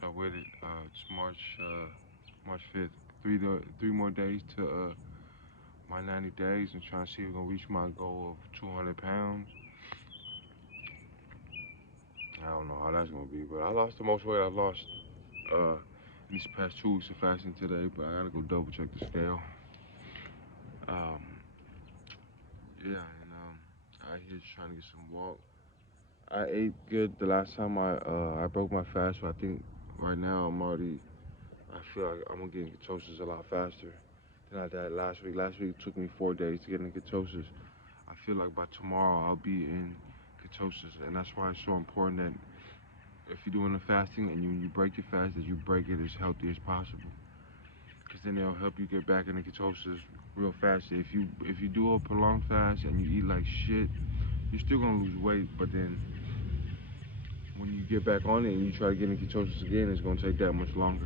So I waited. It's March 5th. Three more days to my 90 days, and trying to see if I'm gonna reach my goal of 200 pounds. I don't know how that's gonna be, but I lost the most weight I've lost uh, in these past 2 weeks of fasting today. But I gotta go double check the scale. Um, yeah, and I here just trying to get some walk. I ate good the last time I broke my fast, but I think right now I feel like I'm gonna get in ketosis a lot faster than I did last week. Last week it took me 4 days to get in ketosis. I feel like by tomorrow I'll be in ketosis, and that's why it's so important that if you're doing the fasting and you break your fast, that you break it as healthy as possible, because then it'll help you get back into ketosis real fast. If you do a prolonged fast and you eat like shit, you're still gonna lose weight, but then when you get back on it and you try to get in ketosis again, it's gonna take that much longer.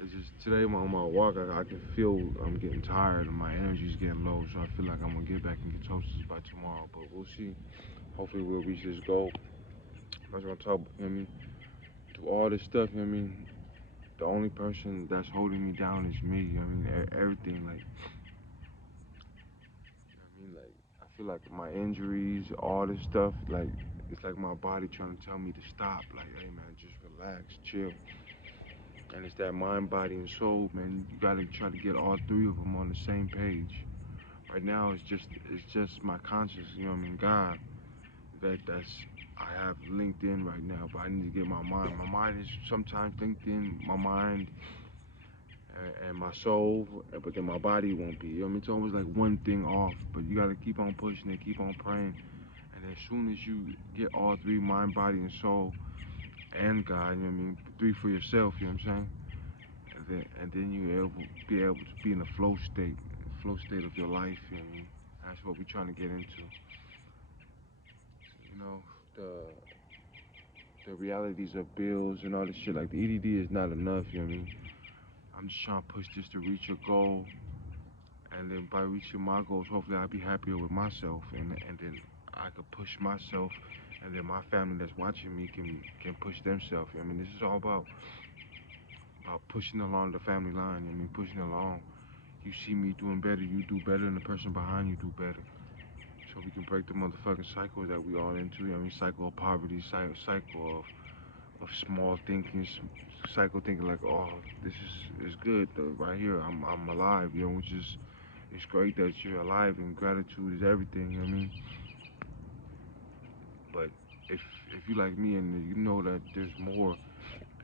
It's just today on my walk, I can feel I'm getting tired and my energy's getting low, so I feel like I'm gonna get back in ketosis by tomorrow. But we'll see. Hopefully we'll reach this goal. I was gonna talk, you know what I mean, do all this stuff, you know what I mean. The only person that's holding me down is me, you know what I mean. Everything, like, you know what I mean, like, I feel like my injuries, all this stuff, like, it's like my body trying to tell me to stop. Like, hey man, just relax, chill. And it's that mind, body, and soul, man. You gotta try to get all three of them on the same page. Right now, it's just my conscience, you know what I mean, God. That's I have linked in right now, but I need to get my mind. My mind is sometimes linked in, my mind and my soul, but then my body won't be. You know what I mean? It's always like one thing off, but you gotta keep on pushing it, keep on praying. And as soon as you get all three, mind, body, and soul, and God, you know what I mean, three for yourself, you know what I'm saying? And then you be able to be in a flow state of your life. You know what I mean? That's what we're trying to get into. You know, the realities of bills and all this shit. Like the EDD is not enough. You know what I mean? I'm just trying to push this to reach a goal, and then by reaching my goals, hopefully I'll be happier with myself, and then I could push myself, and then my family that's watching me can push themselves. You know what I mean? This is all about pushing along the family line. You know what I mean? Pushing along. You see me doing better, you do better, and the person behind you do better. So we can break the motherfucking cycle that we all into. You know what I mean? Cycle of poverty, cycle of small thinking, cycle thinking like, oh, this is good though, right here. I'm alive, you know, which is it's great that you're alive and gratitude is everything. You know what I mean? But if if you like me and you know that there's more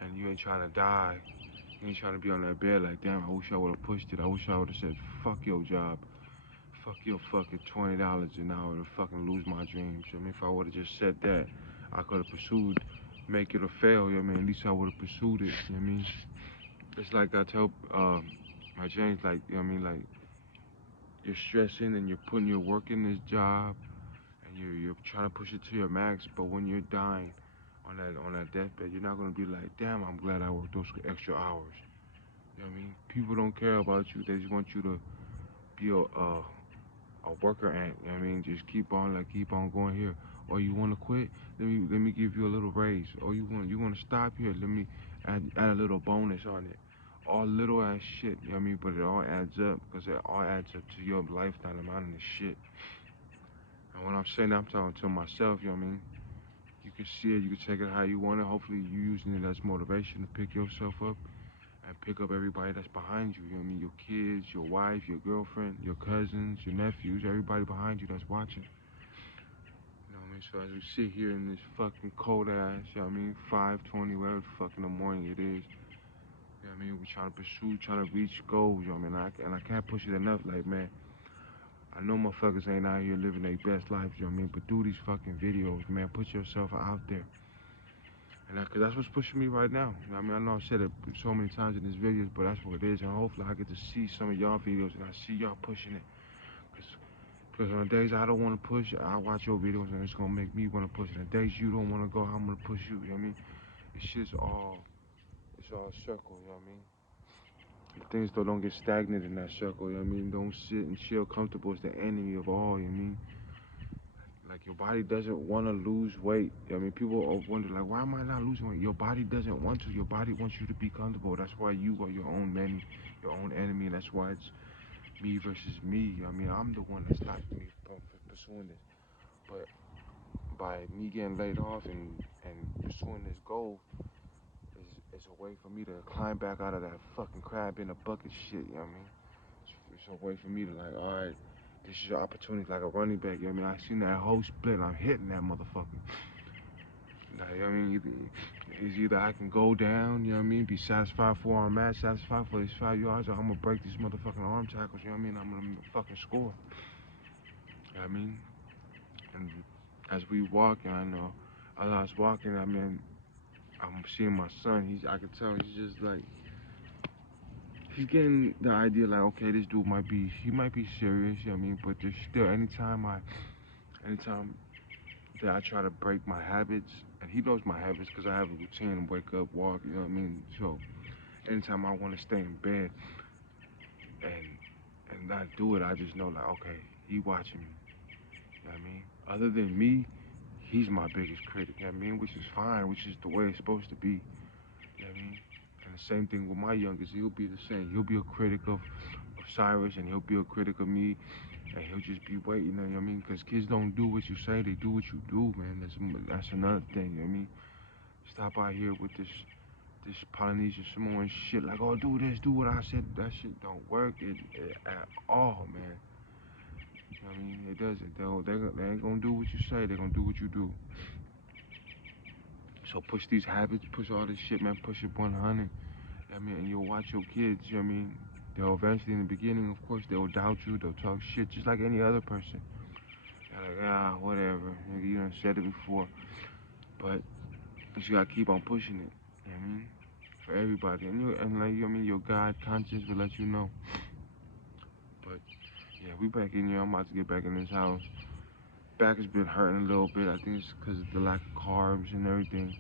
and you ain't trying to die, you ain't trying to be on that bed like, damn, I wish I would have pushed it. I wish I would have said, fuck your job. Fuck your fucking $20 an hour to fucking lose my dreams. I mean, if I would have just said that, I could have pursued, make it or fail. You know what I mean, at least I would have pursued it. You know what I mean? It's like I tell my James, like, you know what I mean, like, you're stressing and you're putting your work in this job and you're trying to push it to your max, but when you're dying on that deathbed, you're not gonna be like, damn, I'm glad I worked those extra hours. You know what I mean? People don't care about you. They just want you to be a worker ant. You know what I mean? Just keep on going here. Or you want to quit? Let me give you a little raise. Or you want to stop here? Let me add a little bonus on it. All little ass shit. You know what I mean? But it all adds up because it all adds up to your lifetime amount of shit. And when I'm saying that, I'm talking to myself. You know what I mean? You can see it. You can take it how you want it. Hopefully, you using it as motivation to pick yourself up and pick up everybody that's behind you. You know what I mean? Your kids, your wife, your girlfriend, your cousins, your nephews, everybody behind you that's watching. You know what I mean? So as we sit here in this fucking cold ass, you know what I mean, 5:20, whatever the fuck in the morning it is, you know what I mean? We trying to pursue, trying to reach goals, you know what I mean? And I can't push it enough, like, man, I know motherfuckers ain't out here living their best life, you know what I mean? But do these fucking videos, man. Put yourself out there. And cause that's what's pushing me right now. You know what I mean? I know I've said it so many times in these videos, but that's what it is. And hopefully I get to see some of y'all videos and I see y'all pushing it. Because on the days I don't want to push, I watch your videos and it's going to make me want to push it. And the days you don't want to go, I'm going to push you. You know what I mean? It's just it's all a circle. You know what I mean? Things though don't get stagnant in that circle. You know what I mean? Don't sit and chill comfortable. It's the enemy of all. You know what I mean? Like your body doesn't want to lose weight. I mean, people wonder like, why am I not losing weight? Your body doesn't want to. Your body wants you to be comfortable. That's why you are your own enemy, and that's why it's me versus me. I mean, I'm the one that stopped me from pursuing this. But by me getting laid off and pursuing this goal is a way for me to climb back out of that fucking crab in a bucket shit. You know what I mean? It's a way for me to like, all right, this is your opportunity, like a running back. You know what I mean? I seen that whole split, and I'm hitting that motherfucker. Like, you know what I mean? It's either I can go down, you know what I mean, be satisfied for where I'm at, satisfied for these 5 yards, or I'm gonna break these motherfucking arm tackles, you know what I mean? I'm gonna fucking score. You know what I mean? And as we walk, and I know, as I was walking, I mean, I'm seeing my son. I could tell he's just like, he's getting the idea like, okay, this dude he might be serious, you know what I mean? But there's still, anytime that I try to break my habits, and he knows my habits because I have a routine, wake up, walk, you know what I mean? So anytime I want to stay in bed and not do it, I just know like, okay, he watching me, you know what I mean? Other than me, he's my biggest critic, you know what I mean? Which is fine, which is the way it's supposed to be, you know what I mean? And the same thing with my youngest, he'll be the same. He'll be a critic of Cyrus, and he'll be a critic of me, and he'll just be waiting, you know what I mean? Because kids don't do what you say, they do what you do, man. That's another thing, you know what I mean? Stop out here with this Polynesian Samoan shit, like, oh, do this, do what I said. That shit don't work at all, man. You know what I mean? It doesn't. They ain't gonna do what you say, they're gonna do what you do. So push these habits, push all this shit, man, push it 100. I mean, and you'll watch your kids, you know what I mean? They'll eventually, in the beginning, of course, they'll doubt you, they'll talk shit, just like any other person. They're like, whatever, nigga, you done said it before. But you gotta keep on pushing it, you know what I mean? For everybody. And like, you know what I mean, your God conscience will let you know. But, yeah, we back in here. I'm about to get back in this house. Back has been hurting a little bit. I think it's because of the lack of carbs and everything.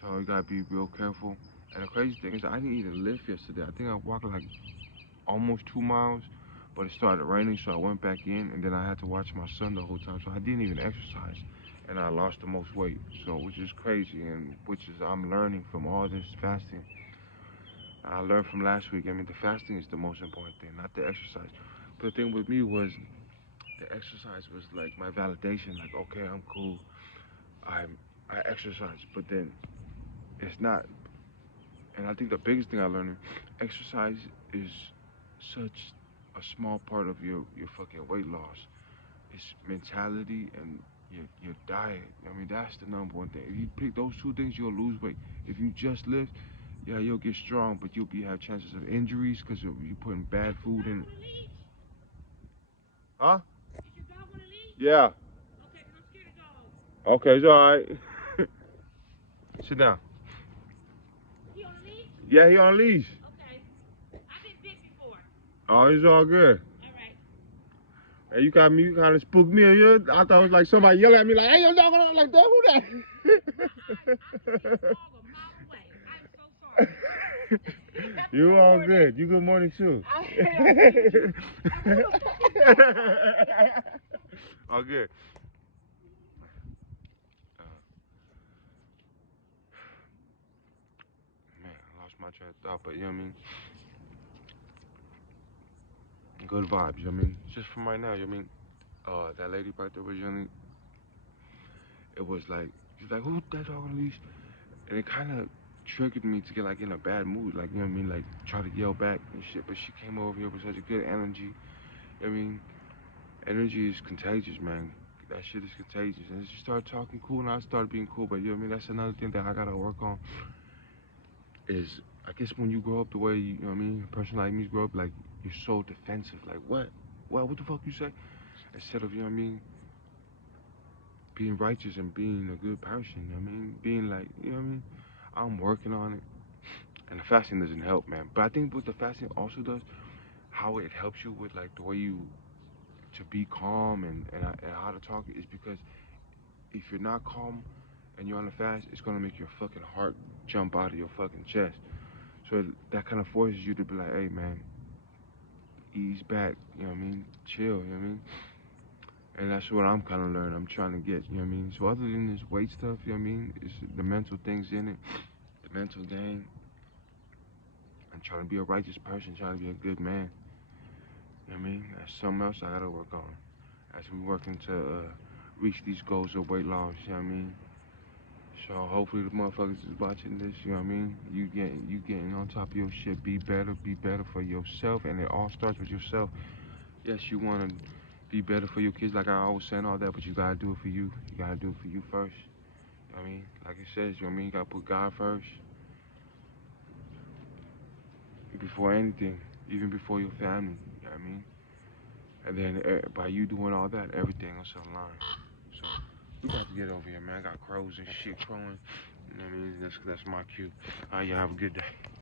So you gotta be real careful. And the crazy thing is, I didn't even lift yesterday. I think I walked like almost 2 miles, but it started raining, so I went back in, and then I had to watch my son the whole time, so I didn't even exercise, and I lost the most weight, so which is crazy, and which is I'm learning from all this fasting. I learned from last week. I mean, the fasting is the most important thing, not the exercise. But the thing with me was the exercise was like my validation, like, okay, I'm cool, I exercise, but then it's not. And I think the biggest thing I learned, exercise is such a small part of your fucking weight loss. It's mentality and your diet. I mean, that's the number one thing. If you pick those two things, you'll lose weight. If you just lift, yeah, you'll get strong, but have chances of injuries because you're putting bad food in. Huh? Yeah. Okay, it's all right. Sit down. Yeah, he on a leash. Oh, it's all good. Hey, you got me, you kind of spooked me. I thought it was like somebody yelling at me like, hey, your dog, like that, who that? You all good. You good morning too. All good. Uh, man, I lost my train of thought, but you know what I mean? Good vibes, you know what I mean? Just from right now, you know what I mean? That lady right there originally, it was like, she's like, who that dog on the leash? And it kind of triggered me to get like in a bad mood, like, you know what I mean? Like, try to yell back and shit, but she came over here with such a good energy. I mean, energy is contagious, man. That shit is contagious. And she started talking cool, and I started being cool. But you know what I mean? That's another thing that I gotta work on. Is I guess when you grow up the way you know what I mean, a person like me grow up, like you're so defensive. Like what? What the fuck you say? Instead of you know what I mean, being righteous and being a good person. You know what I mean? Being like you know what I mean. I'm working on it, and the fasting doesn't help, man. But I think what the fasting also does, how it helps you with like the way you to be calm and how to talk is because if you're not calm and you're on a fast, it's gonna make your fucking heart jump out of your fucking chest. So that kind of forces you to be like, hey man, ease back, you know what I mean? Chill, you know what I mean? And that's what I'm kind of learning. I'm trying to get, you know what I mean? So other than this weight stuff, you know what I mean? It's the mental things in it, the mental game. I'm trying to be a righteous person, trying to be a good man. You know what I mean? That's something else I gotta work on. As we working to reach these goals of weight loss, you know what I mean? So hopefully the motherfuckers is watching this, you know what I mean? You getting on top of your shit, be better for yourself, and it all starts with yourself. Yes, you wanna be better for your kids, like I always saying all that, but you gotta do it for you. You gotta do it for you first. You know what I mean? Like it says, you know what I mean? You gotta put God first before anything, even before your family. You know what I mean? And then by you doing all that, everything else align. So we got to get over here, man. I got crows and shit crowing. You know what I mean? That's my cue. All right, y'all have a good day.